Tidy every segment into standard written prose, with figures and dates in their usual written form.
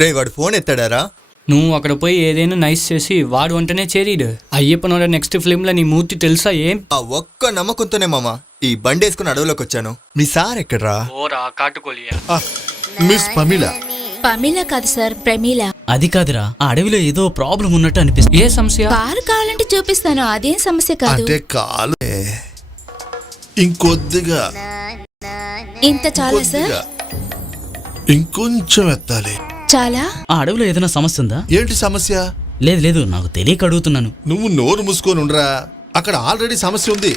రే వాడు ఫోన్ ఎత్తాడారా? నువ్వు అక్కడ పోయి ఏదైనా నైస్ చేసి వాడు వెంటనే చేరీడు. అయ్యప్పనోட నెక్స్ట్ ఫిల్మ్లో నీ మూర్తి తెలుసా? ఏం ఆ ఒక్క నమ్మకంతోనే మామ ఈ బండి వేసుకుని అడవిలోకి వచ్చాను. మీ సార్ ఎక్కడ్రా? ఓరా కాటుకోలియా. మిస్ పమిల. పమిల కాదు సార్, ప్రమీల. అది కాదురా, ఆ అడవిలో ఏదో ప్రాబ్లం ఉన్నట్టు అనిపిస్తుంది. ఏ సమస్య? కారు కావాలంటే చూపిస్తాను, అదేం సమస్య కాదు. అంటే కాలు ఇంకొద్దిగా ఇంత చాలా సార్? ఇంకొంచెం ఎత్తాలి. చాలా. ఆ అడవిలో ఏదైనా సమస్య ఉందా? ఏంటి సమస్య? లేదు లేదు, నాకు తెలియక అడుగుతున్నాను. నువ్వు నోరు మూసుకొని ఉండరా, అక్కడ ఆల్రెడీ సమస్య ఉంది.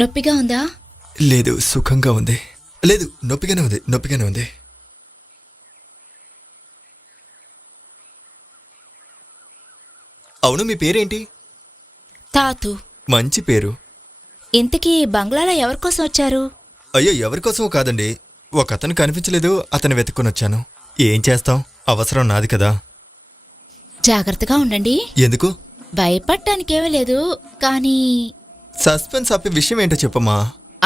నొప్పిగా ఉందా? లేదు, సుఖంగా ఉంది. లేదు, నొప్పిగానే ఉంది. అవును, మీ పేరేంటి? తాతు. మంచి పేరు. ఇంతకీ బంగ్లాలో ఎవరికోసం వచ్చారు? అయ్యో, ఎవరికోసమో కాదండి. ఒక అతను కనిపించలేదు, అతను వెతుక్కొని వచ్చాను. ఏం చేస్తాం, అవసరం నాది కదా. జాగ్రత్తగా ఉండండి. ఎందుకు? భయపడటానికేమీ లేదు, కానీ సస్పెన్స్ ఆపే విషయం ఏంటో చెప్పమ్మా.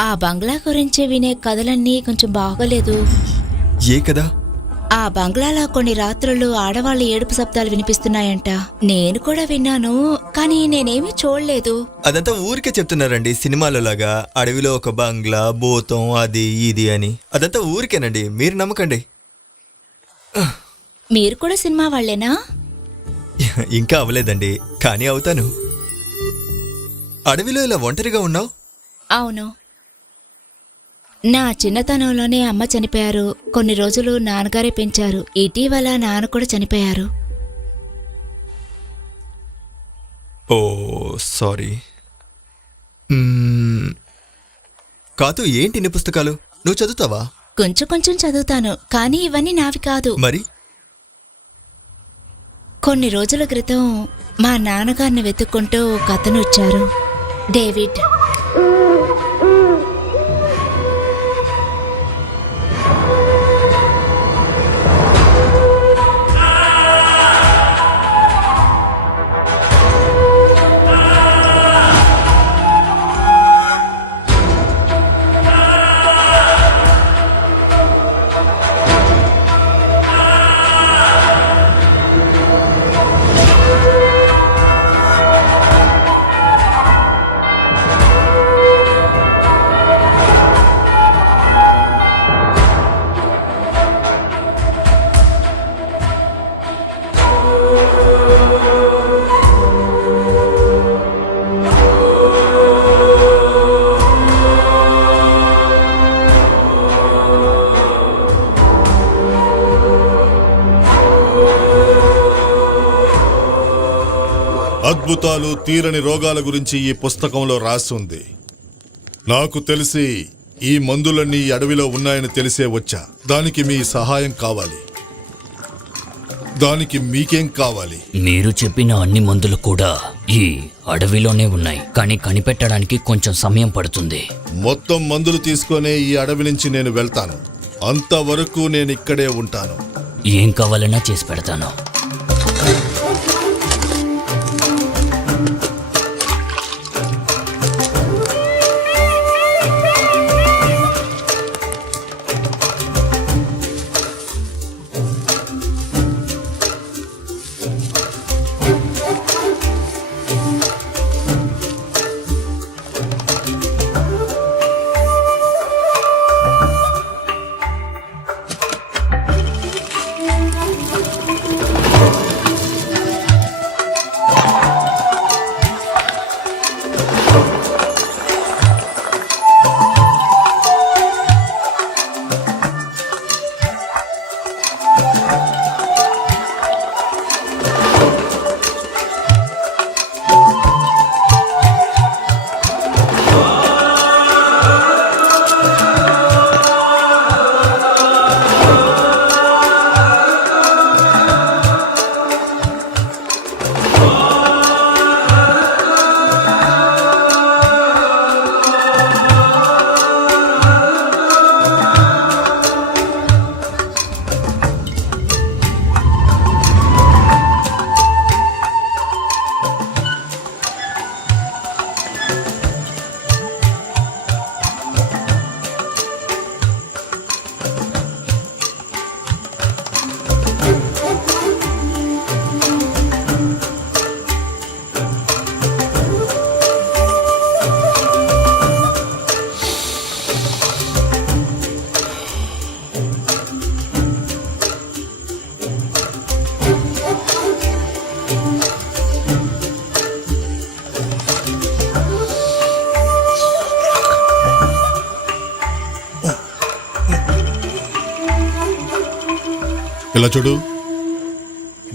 ఆ బంగ్లా గురించి వినే కథలన్నీ కొంచెం బాగోలేదు. ఏ కదా? ఆ బంగ్లాలో కొన్ని రాత్రులు ఆడవాళ్ళ ఏడుపు శబ్దాలు వినిపిస్తున్నాయంట. నేను కూడా విన్నాను, కానీ నేనేమీ చూడలేదు. అదంతా ఊరికే చెప్తున్నారండి, సినిమాలో లాగా. అడవిలో ఒక బంగ్లా, భూతం, అది ఇది అని. అదంతా ఊరికేనండి, మీరు నమ్మకండి. మీరు కూడా సినిమా వాళ్ళేనా? ఇంకా అవ్వలేదండి, కానీ అవుతాను. అడవిలో ఇలా ఒంటరిగా ఉన్నావు? అవును. నా చిన్నతనంలోనే అమ్మ చనిపోయారు. కొన్ని రోజులు నాన్నగారే పెంచారు. ఇటీవల నాన్న కూడా చనిపోయారు. ఓ సారీ. కాదు, ఏంటి ఇన్ని పుస్తకాలు? నువ్వు చదువుతావా? కొంచెం కొంచెం చదువుతాను, కానీ ఇవన్నీ నావి కాదు. మరి కొన్ని రోజుల క్రితం మా నాన్నగారిని వెతుక్కుంటూ ఒక అతను వచ్చారు, డేవిడ్. అద్భుతాలు, తీరని రోగాల గురించి ఈ పుస్తకంలో రాస్తుంది. నాకు తెలిసి ఈ మందులన్నీ ఈ అడవిలో ఉన్నాయని తెలిసే వచ్చా. దానికి మీ సహాయం కావాలి. దానికి మీకేం కావాలి? మీరు చెప్పిన అన్ని మందులు కూడా ఈ అడవిలోనే ఉన్నాయి, కానీ కనిపెట్టడానికి కొంచెం సమయం పడుతుంది. మొత్తం మందులు తీసుకునే ఈ అడవి నుంచి నేను వెళ్తాను. అంతవరకు నేను ఇక్కడే ఉంటాను. ఏం కావాలన్నా చేసి పెడతాను. ఇలా చూడు,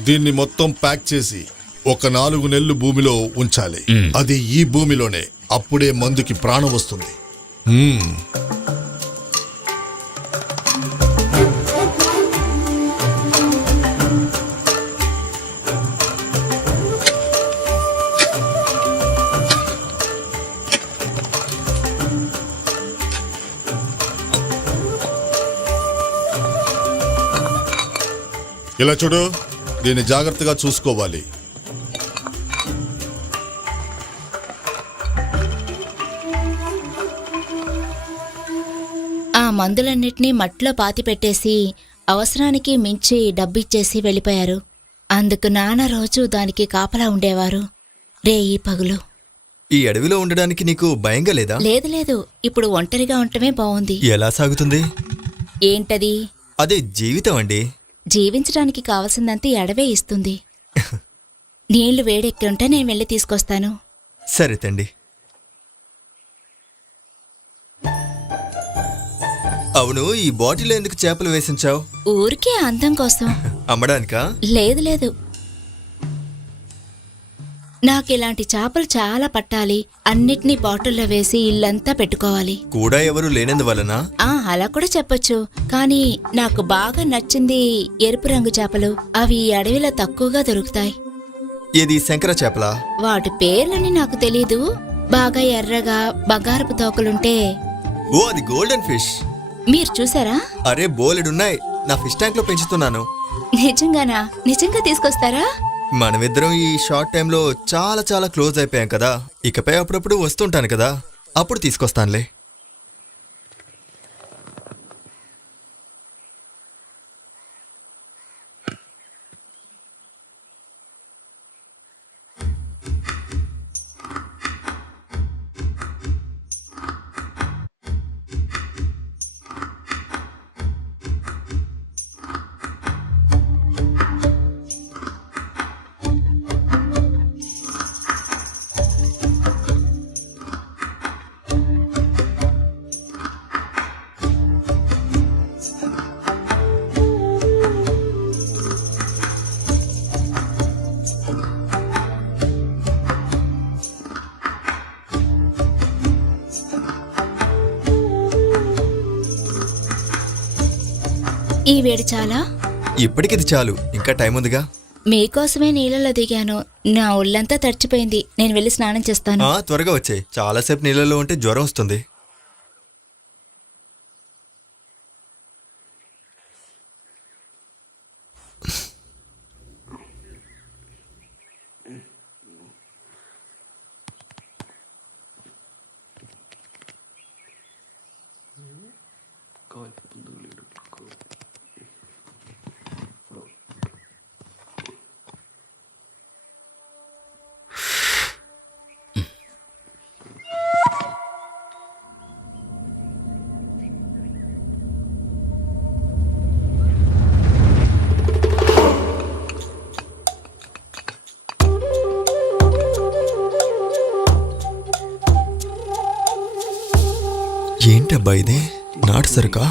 దీన్ని మొత్తం ప్యాక్ చేసి ఒక 4 నెలలు భూమిలో ఉంచాలి. అది ఈ భూమిలోనే. అప్పుడే మందుకి ప్రాణం వస్తుంది. ఇలా చూడు, దీన్ని జాగ్రత్తగా చూసుకోవాలి. ఆ మందులన్నిటినీ మట్టిలో పాతిపెట్టేసి అవసరానికి మించి డబ్బిచ్చేసి వెళ్ళిపోయారు. అందుకు నాన్న రోజు దానికి కాపలా ఉండేవారు, రేయి పగులు. ఈ అడవిలో ఉండడానికి నీకు భయంగా లేదా? లేదు లేదు, ఇప్పుడు ఒంటరిగా ఉండటమే బాగుంది. ఎలా సాగుతుంది? ఏంటది? అదే జీవితం అండి. జీవించడానికి కావలసిందంతా ఈ అడవే ఇస్తుంది. నీళ్లు వేడెక్కి ఉంటే నేను వెళ్ళి తీసుకొస్తాను. సరే తండి. అవును, ఈ బాటిల్లో ఎందుకు చేపలు వేసించావు? ఊరికే అందం కోసం. అమ్మడానికా? లేదు లేదు, నాకు ఇలాంటి చేపలు చాలా పట్టాలి. అన్నిటినీ బాటిల్లో వేసి ఇల్లంతా పెట్టుకోవాలి. కూడా ఎవరు లేనందువలన? అలా కూడా చెప్పొచ్చు, కానీ నాకు బాగా నచ్చింది ఎరుపు రంగు చేపలు. అవి ఈ అడవిలో తక్కువగా దొరుకుతాయి. ఇది శంకర చేపలా? వాటి పేర్లని నాకు తెలీదు. బాగా ఎర్రగా బంగారపు తోకలుంటే. ఓ, అది గోల్డెన్ ఫిష్. మీరు చూసారా? అరే, బోలెడున్నాయి. నా ఫిష్ ట్యాంక్ లో పెంచుతున్నాను. నిజంగానా? నిజంగా తీసుకొస్తారా? మనమిద్దరం ఈ షార్ట్ టైంలో చాలా చాలా క్లోజ్ అయిపోయాం కదా. ఇకపై అప్పుడప్పుడు వస్తుంటాను కదా, అప్పుడు తీసుకొస్తానులే. ఈ వేడి చాలా? ఇప్పటికిది చాలు, ఇంకా టైం ఉందిగా. మీకోసమే నీళ్ళలో దిగాను. నా ఒళ్ళంతా తడిచిపోయింది. నేను వెళ్ళి స్నానం చేస్తాను. త్వరగా వచ్చాయి. చాలాసేపు నీళ్ళలో ఉంటే జ్వరం వస్తుంది. ఏంటబ్బా ఇది నాటు సరుకా?